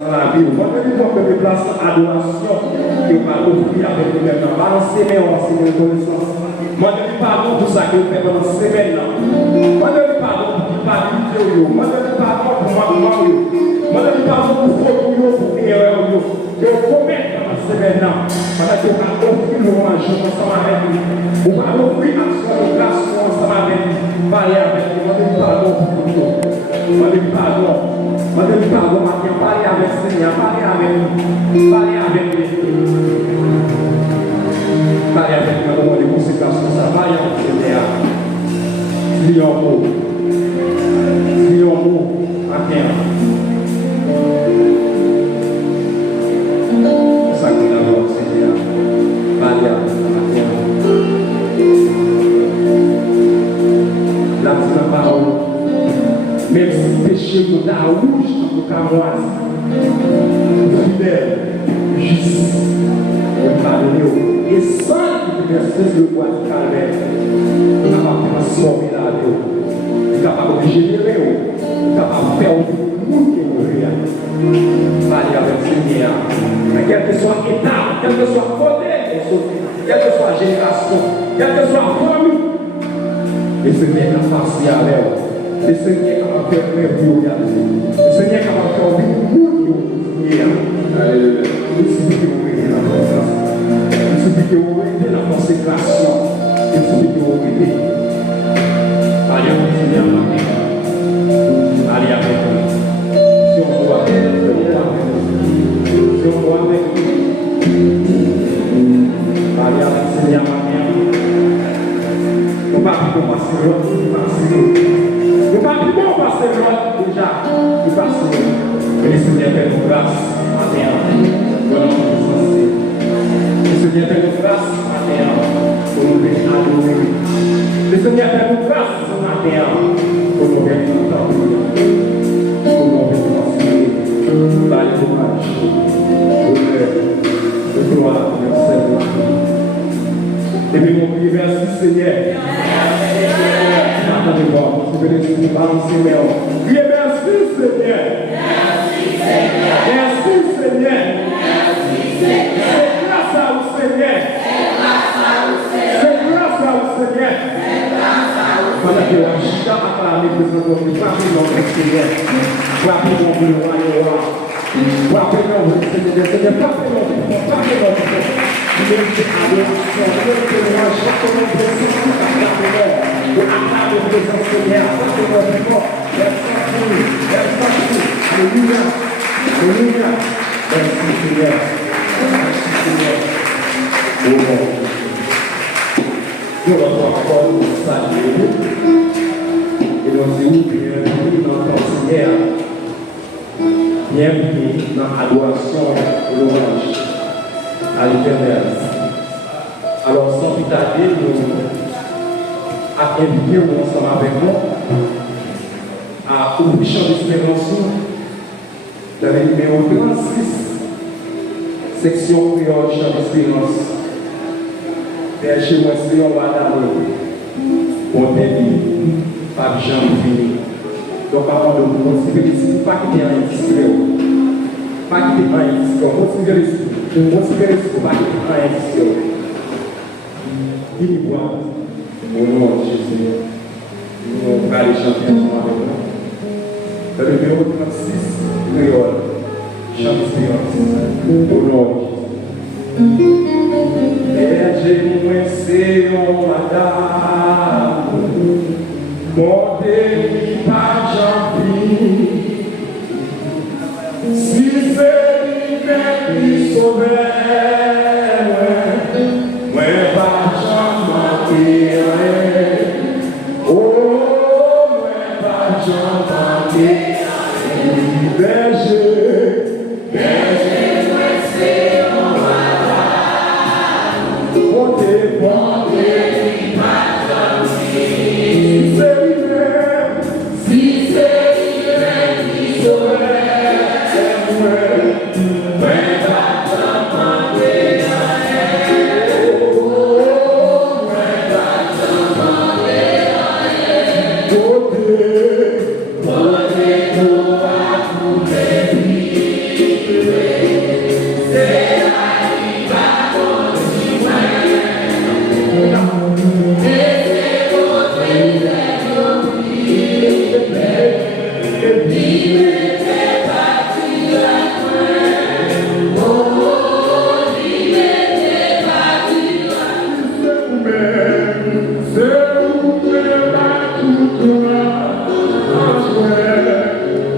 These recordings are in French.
la vie. Moi, je dis que les places d'adoration que va offrir avec le même balancer, mais on va se reconnaissance. Moi, je dis pardon pour ça que vous faites pendant cette semaine. Moi, je dis pardon pour ne pas vidéo. Moi, je dis pardon pour moi. Moi, je dis pardon pour faute pour erreur. Que vous commettez pendant cette semaine. Parce que vous allez offrir le manger ensemble avec lui. Vous allez offrir action de grâce ensemble avec lui. Parlez avec lui. Moi, je dis pardon pour tout. Moi, je dis pardon. Moi, je dis pardon. Parlez avec le Seigneur. Parlez avec lui. Parlez avec lui. Parlez avec lui. Au moment des conséquences de ça. Parlez avec le Seigneur. Dis en mot. Dis en mot. Matin. C'est ça que nous avons, Seigneur. Parlez avec le matin. La petite parole. Même si le péché nous a rouge dans nos camoises, fidèle, juste, nous pardonner. Et sans que nous versions le bois du calvaire, nous sommes capables de transformer la vie, nous sommes capables de générer, nous sommes capables de faire au monde qui est mauvais. Parlez avec le Seigneur. Quel que soit l'état, quel que soit le côté, quelle que soit la génération, quelle que soit la famille, le Seigneur est passé avec vous. Le Seigneur va faire rêver au gars. Le Seigneur va faire vivre nous. Alléluia. Il suffit que vous ayez la confiance. Il suffit que vous ayez la consécration. Il suffit que vous ayez. Allez avec le Seigneur. Allez avec lui. Si on doit avec lui. Si on doit avec lui. Allez avec le Seigneur. On va plus commencer. On va passer. Nous ne pouvons pas passer l'autre déjà. Nous passons. Que le Seigneur fait nos grâces matin. Pour nous présenter. Le Seigneur fait nos grâces matin. Pour nous venir adorer. Le Seigneur fait nos grâces matin. Pour nous venir entendre. Pour nous venir enseigner. Par le courage. De gloire. Merci. Et puis mon prière, merci Seigneur. Attendez voir, vous pouvez laisser balancer mes mains. Priez, merci Seigneur. Merci Seigneur. Merci Seigneur. Merci Seigneur. C'est grâce à vous Seigneur. C'est grâce à vous Seigneur. C'est grâce à vous Seigneur. C'est grâce à vous Seigneur. Pendant que la chita a parlé, présentement, frappez notre Seigneur. Frappez notre roi. Frappez notre Seigneur. Seigneur, frappez notre roi. Frappez notre roi. Vous devez adoration. Vous devez roi. Chaque moment, vous devez sentir de attendre le présent Seigneur, attendre notre corps, merci, alléluia, alléluia, merci Seigneur, oh mon Dieu, notre parole nous salue, et nous disons, bienvenue dans notre Seigneur, bienvenue dans l'adoration et l'hommage à l'Éternel. Alors sans plus tarder, nous à inviter ensemble avec nous à ouvrir champ d'espérance dans le numéro 36, section créole champ d'espérance. Vers chez moi, c'est un Wadamé, pour t'aider, pas Jean fini. Donc avant de vous motiver l'esprit, pas quitter un indiscret. Pas quitter un indiscret. Motiver l'esprit, pas quitter un indiscret. Dis-moi. Au nom de Jésus, nous allons chanter ensemble avec nous. Le numéro 36, créole, chant d'espérance. Au nom de Jésus. Berger, c'est mon madame, mon délit pas j'envie. Si c'est l'hiver qui sauvait, moi pas j'envie.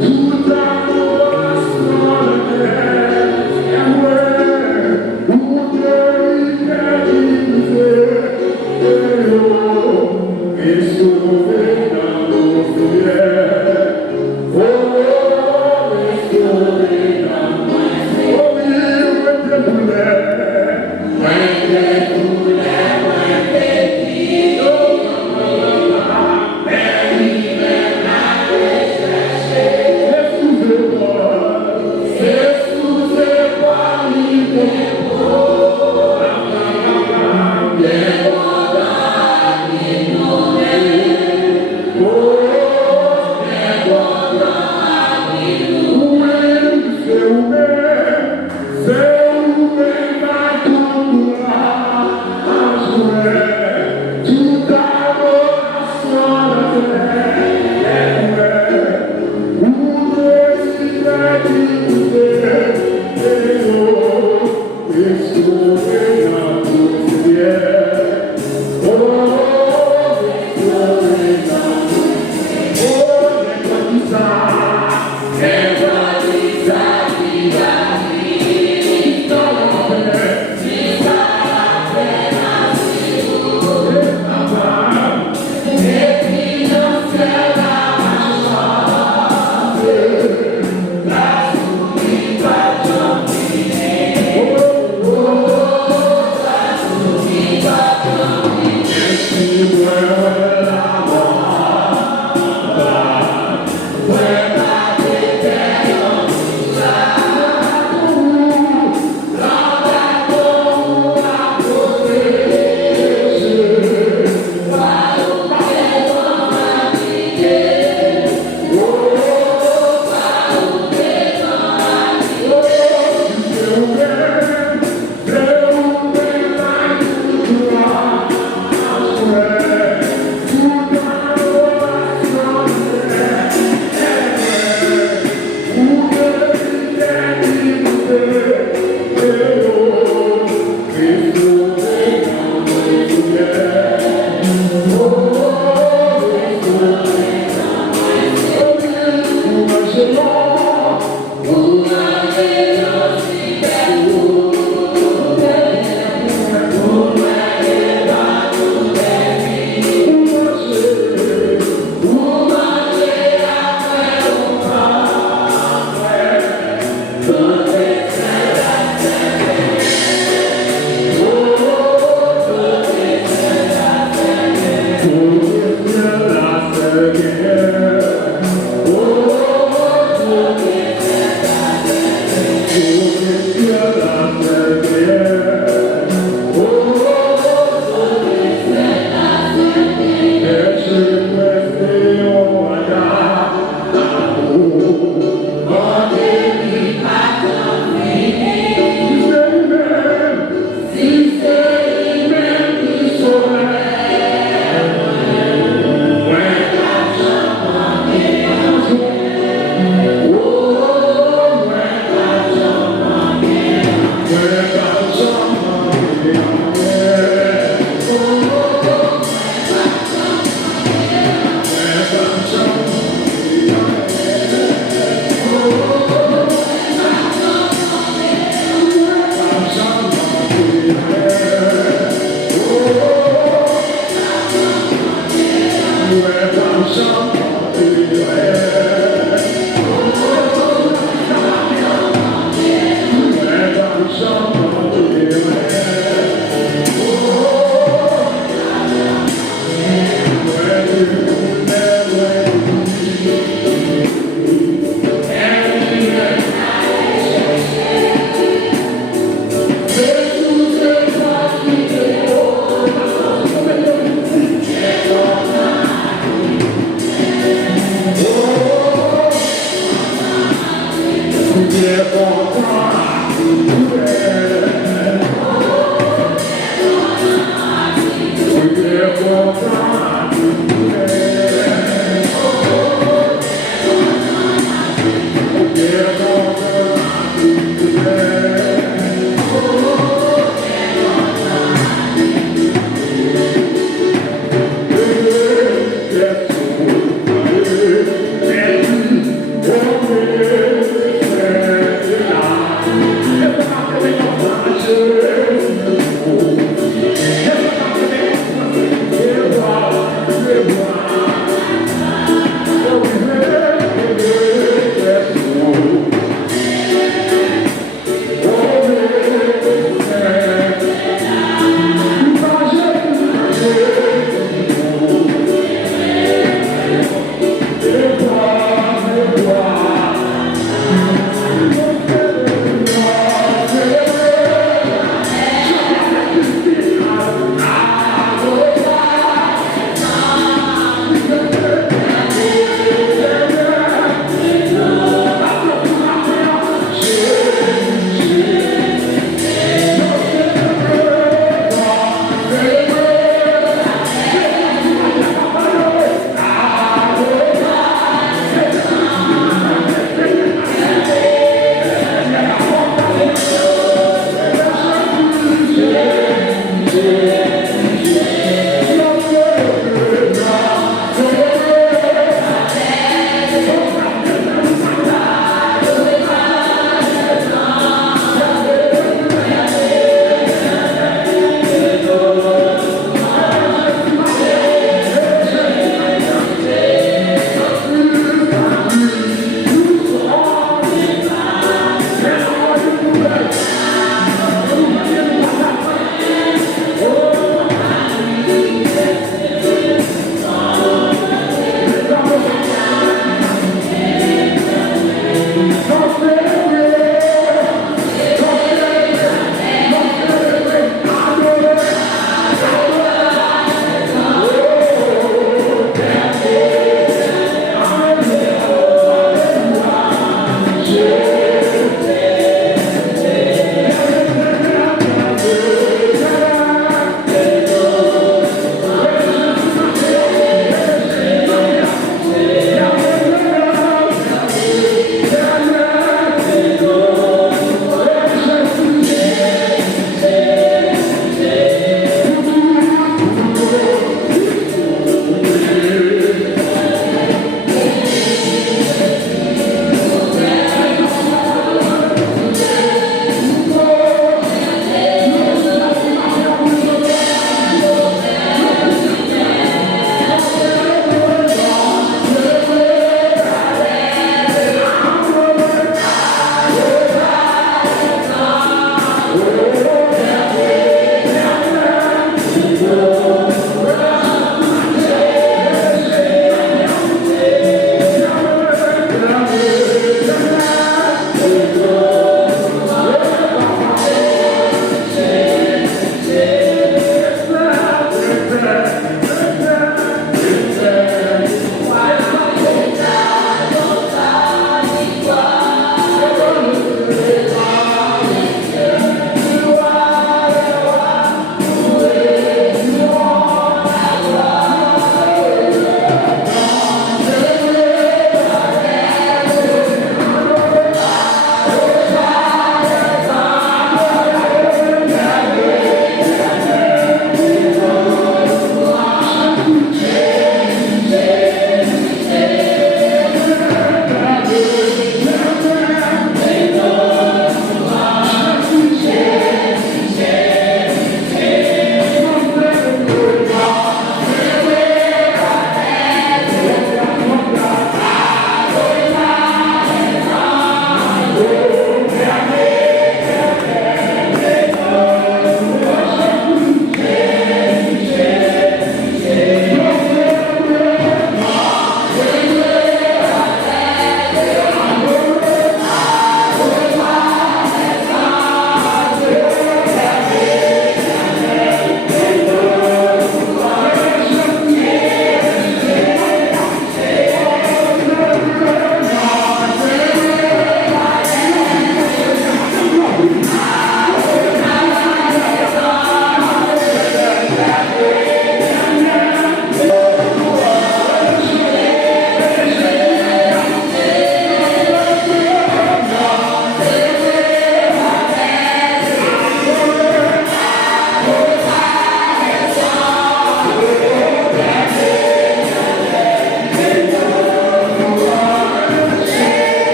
Tout à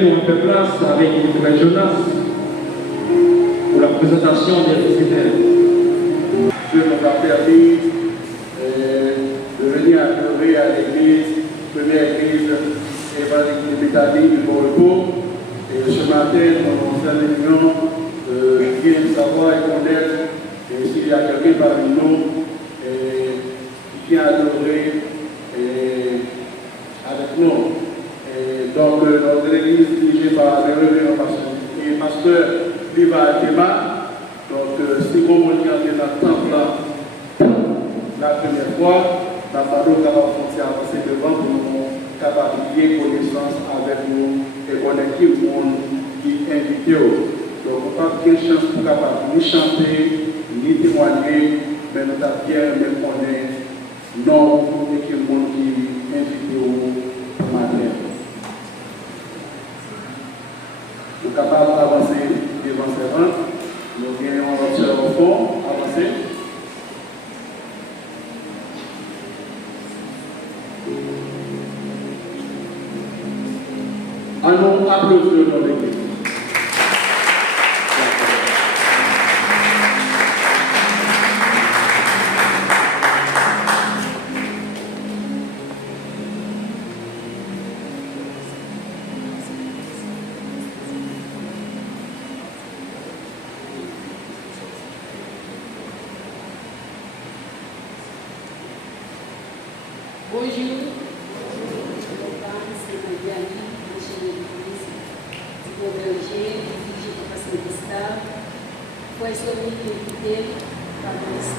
nous un peu place avec le frère Jonas pour la présentation des visiteurs. Dieu nous a permis de venir adorer à l'église, première église évangélique de Béthanie du Bon-Repos. Et ce matin, nous avons réunion de savoir et connaître s'il y a quelqu'un parmi nous qui vient adorer avec nous. Donc, notre église dirigée par le révérend pasteur Viva Tema. Donc, si vous voulez entrer dans le temple la première fois, nous allons avancer devant pour nous capables de connaissance avec nous et connaître qui est invité. Donc, on n'a pas de chance pour capable ni chanter, ni témoigner, mais nous avons bien aimé connaître non et qui est le monde qui est invité au matin. Nous sommes capables d'avancer devant ces rangs. Nous gagnons notre au fond, avancer. Allons applaudir dans l'église. Bonjour, c'est Mariani, ingénieur de police, diplôme berger, dirigé par Pascal Gustave, pour essayer d'éviter la police.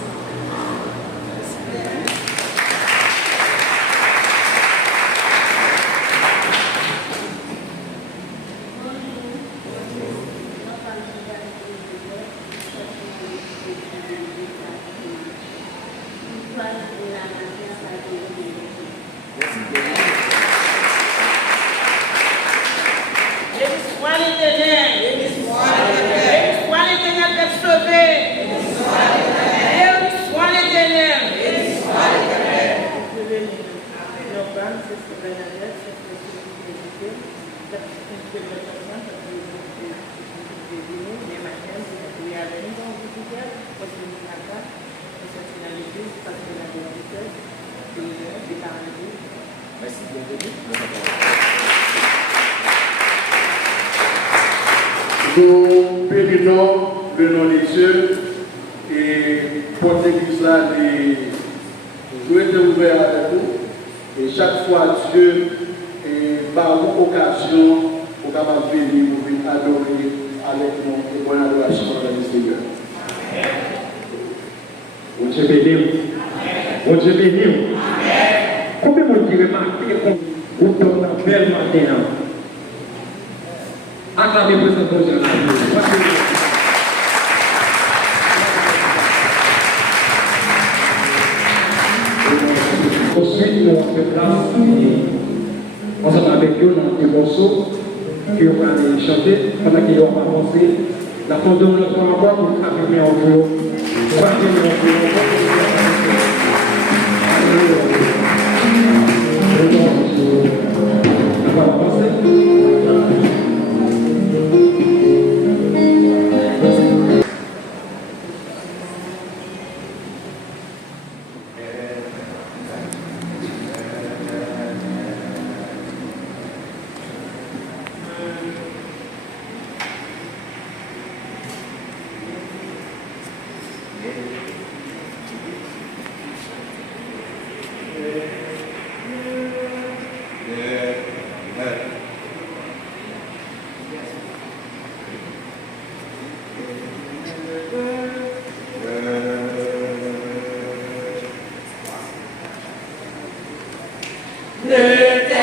Nous bénissons le nom des cieux et pour l'église là, nous sommes ouverts avec vous. Et chaque fois, Dieu, par occasion, vous êtes capable de venir, vous venir adorer avec nous et bonne adoration à le Seigneur. Bon Dieu béni. Bon Dieu béni. Combien de gens remarquent qu'on donne un bel matin? Acclamez pour cette bonne journée. Ensuite, nous avons place ensemble avec eux dans des morceaux qui vont aller chanter pendant qu'ils vont avancer. La fin de notre encore pour affirmer en jour. Pour affirmer en jour. On va avancer. Il est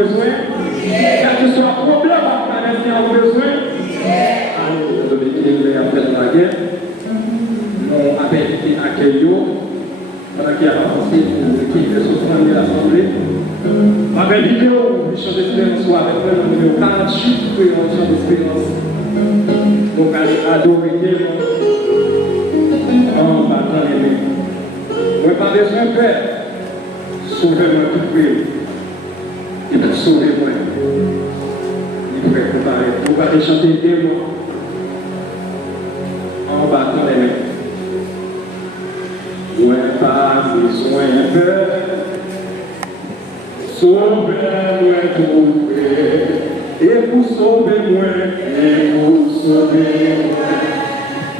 besoin. Quel que soit le problème, la planète qui a besoin. Allez, Dominique, après la guerre, nous avons été accueillis. Pendant qu'il y a pas pensé pour qui est sorti de l'Assemblée. Ma belle vidéo, mission d'espérance, avec le numéro 48, mission d'espérance. Donc, allez adorer Dieu en battant les mains. Vous n'avez pas besoin de faire. Sauvez-moi tout près. Et puis sauvez-moi. Il faut préparer. Vous allez chanter Dieu en battant les mains. Vous n'avez pas besoin de faire. Sauvez-moi tout près. Et vous sauvez-moi. Et vous sauvez-moi.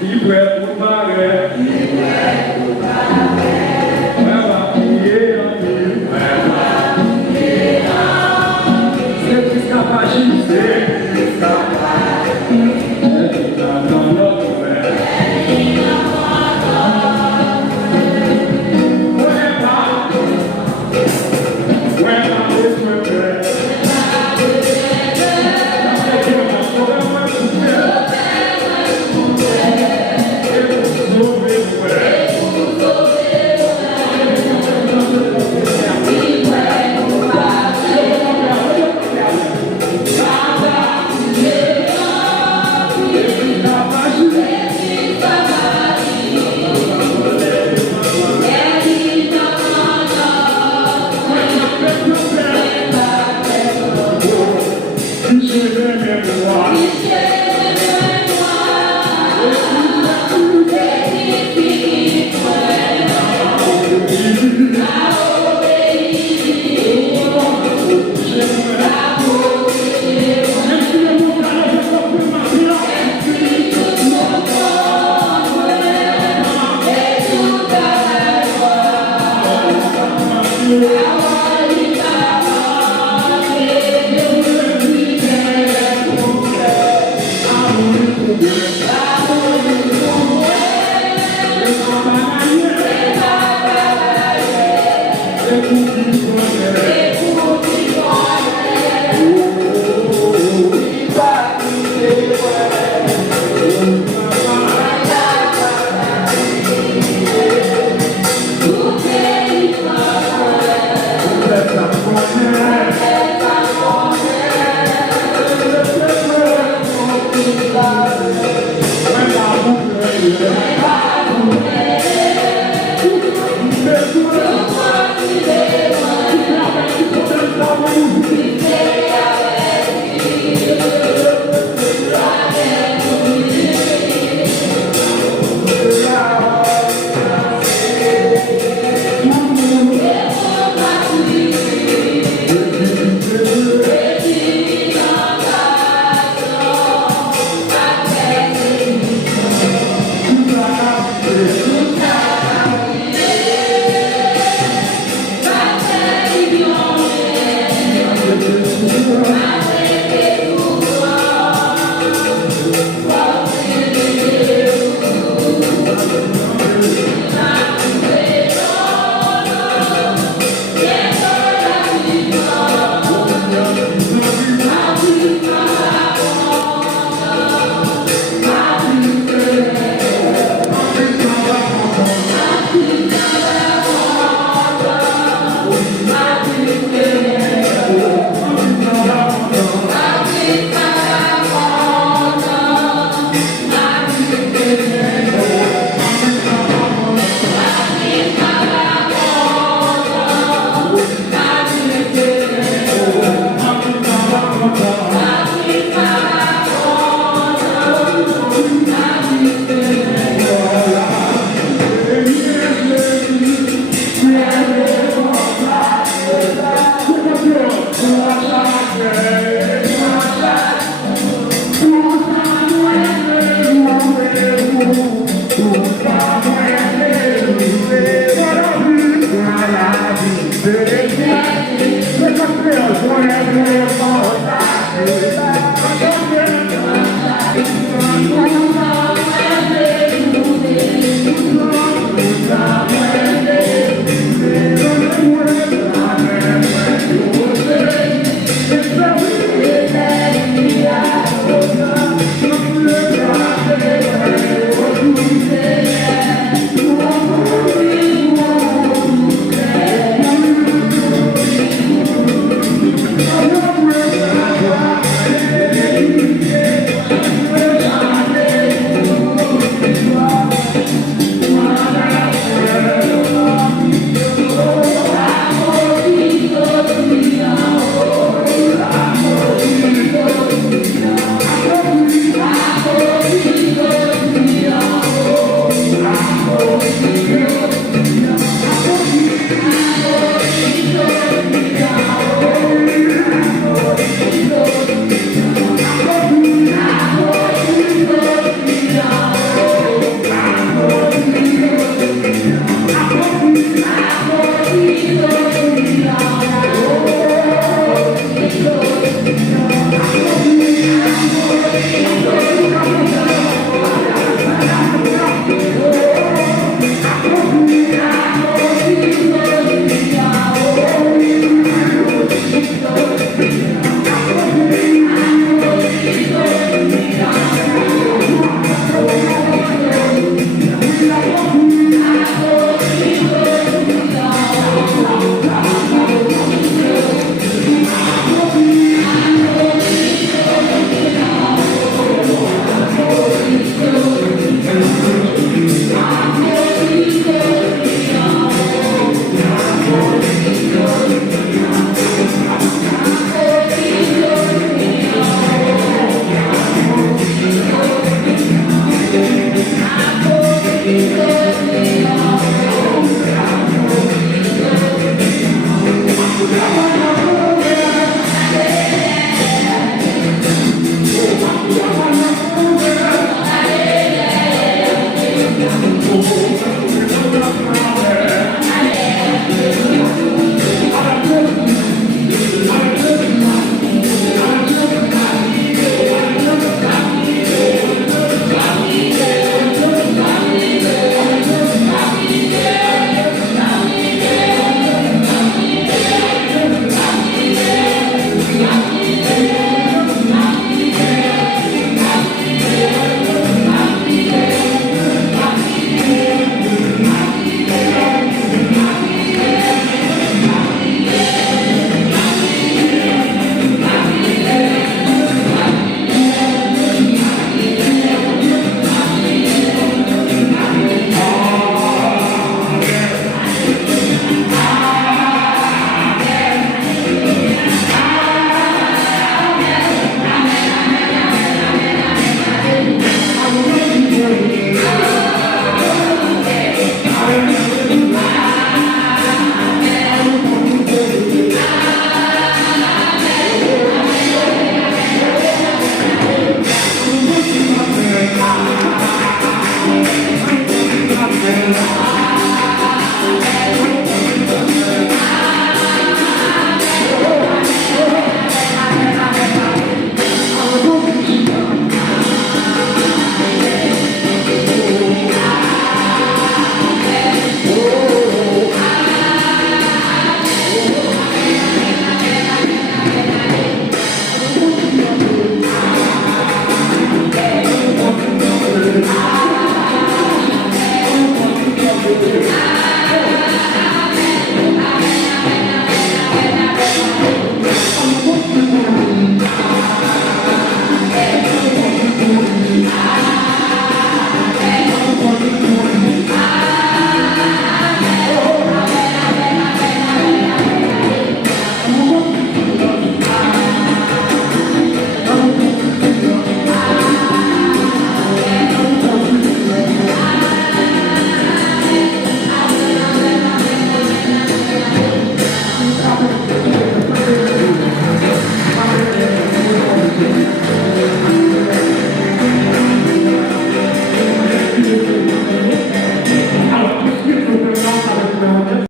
Il faut préparer. Je vais me voir.